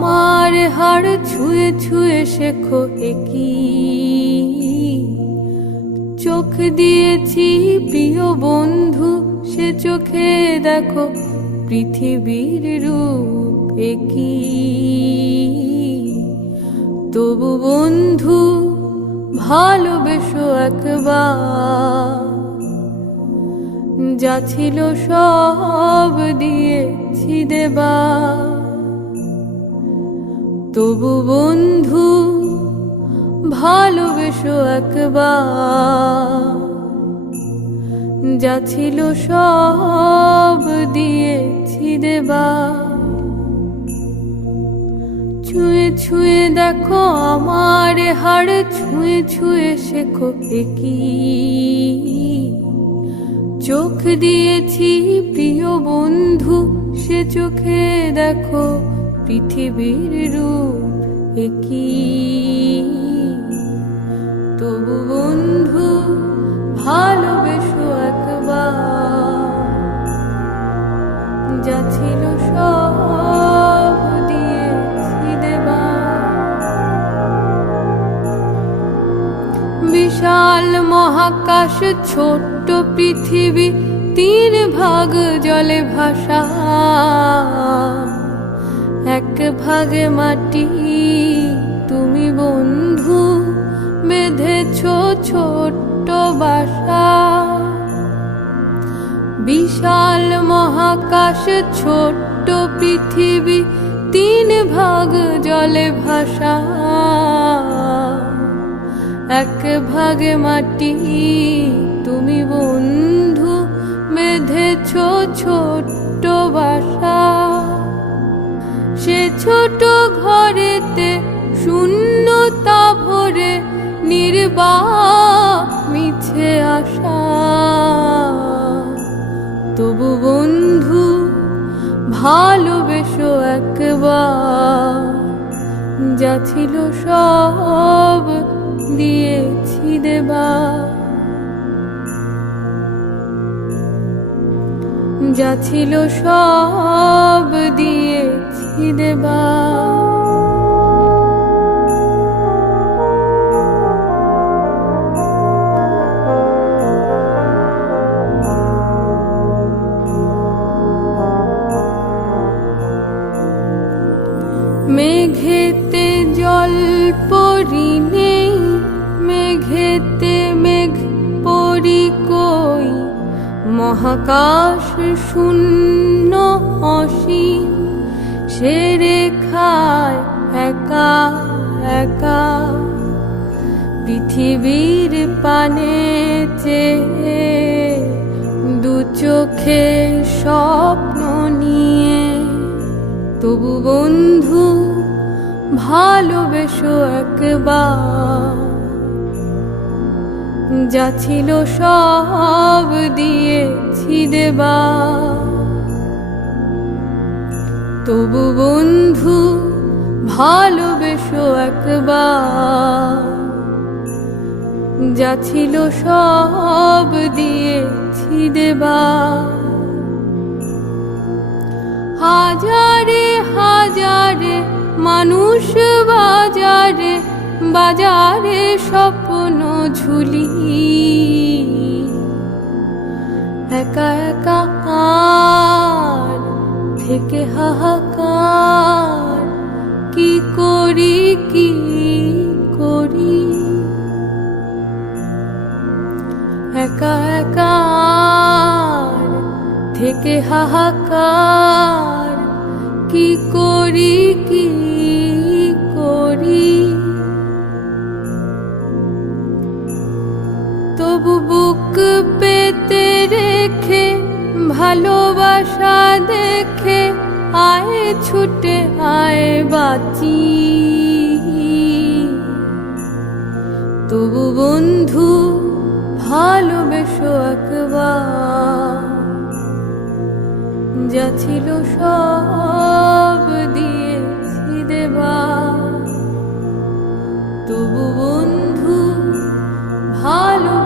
আমার হাড় ছুঁয়ে ছুঁয়ে শেখো একই। চোখ দিয়েছি প্রিয় বন্ধু, সে চোখে দেখো পৃথিবীর রূপ একই। তবু বন্ধু ভালোবেসো একবার, যা ছিল সব দিয়েছি দেবার। তবু বন্ধু ভালোবেসো একবার, যা ছিল সব দিয়েছি দেবার। ছুঁয়ে ছুঁয়ে দেখো আমার হাড়, ছুঁয়ে ছুঁয়ে শেখো একই। চোখ দিয়েছি প্রিয় বন্ধু, সে চোখে দেখো পৃথিবীর রূপ একই। তবু বন্ধু ভালোবেসো একবার, যা ছিল সব দিয়েছি দেবার। বিশাল মহাকাশ ছোট্ট পৃথিবী, 3 ভাগ জলে ভাসা, 1 ভাগে মাটি। তুমি বন্ধু বেঁধেছ ছোট্ট বাসা। বিশাল মহাকাশ ছোট্ট পৃথিবী, 3 ভাগ জলে ভাসা, 1 ভাগে মাটি। তুমি বন্ধু বেঁধেছ ছোট্ট বাসা। সে ছোট ঘরেতে শূন্যতা ভরে, নির্বাক মিছে আশা। তবু বন্ধু ভালোবেসো একবার, যা ছিল সব দিয়েছি দেবার। যা ছিল সব দিয়েছি দেবার। মেঘেতে জল পরি নেই, মেঘেতে মেঘ পরি কই। মহাকাশ শূন্য অসীম, সে রেখায় একা একা। পৃথিবীর পানে চেয়ে, 2 চোখে স্বপ্ন নিয়ে। তবু বন্ধু ভালোবেসো একবার, যা ছিল সব দিয়েছি দেবার। তবু বন্ধু ভালোবেসো একবার, যা ছিল সব দিয়েছি দেবার। হাজারে হাজারে মানুষ বাজারে, বাজারে স্বপ্ন ঝুলি। একা একা আর থেকে হাহাকার, কি করি কি করি। একা একা আর থেকে হাহাকার, কি করি কি করি। তবু বুক পেতে রেখে, ভালোবাসা দেখে, আয় ছুটে আয় বাঁচি। তবু বন্ধু ভালোবেসো একবার, যা ছিল সব দিয়েছি দেবার। তবু বন্ধু ভালো